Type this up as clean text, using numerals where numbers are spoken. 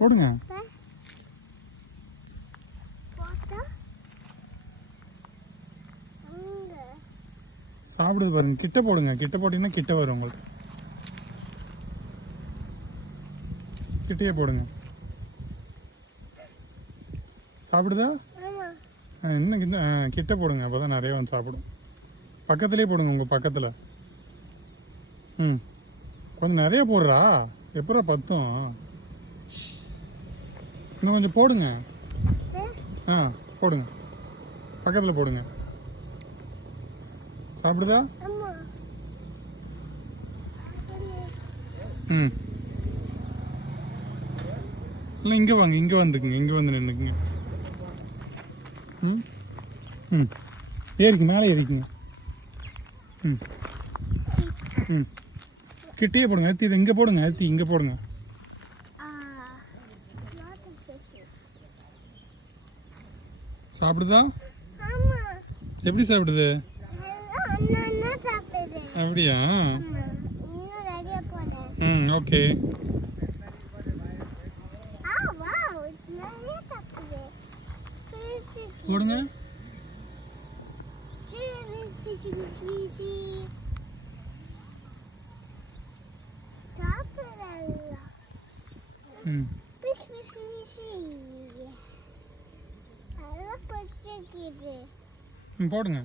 போடுங்க. சாப்பிடுது பாருங்க. கிட்ட போடுங்க. கிட்ட போட்டீங்கன்னா கிட்ட வரும் உங்களுக்கு. கிட்டே போடுங்க. சாப்பிடுதா? இன்னும் கிட்ட போடுங்க. அப்போதான் நிறைய வந்து சாப்பிடும். பக்கத்துலேயே போடுங்க. உங்கள் பக்கத்தில். ம், கொஞ்சம் நிறைய போடுறா. எப்படா பத்தும்? இன்னும் கொஞ்சம் போடுங்க. போடுங்க. பக்கத்தில் போடுங்க. சாப்பிடுதா? ம், இல்லை இங்கே வாங்க. இங்கே வந்துக்குங்க. இங்கே வந்து நின்றுக்குங்க. ம் ம் ஏறிக்கு. மேலே ஏறிக்குங்க. ம் ம் கிட்டே போடுங்க. அழுத்தி இதை இங்கே போடுங்க. அழுத்தி இங்கே போடுங்க. சாப்பிடுதா? எப்படி சாப்பிடுது? அப்படியா? ம், ஓகே. போடுங்க. ம் போடுங்க.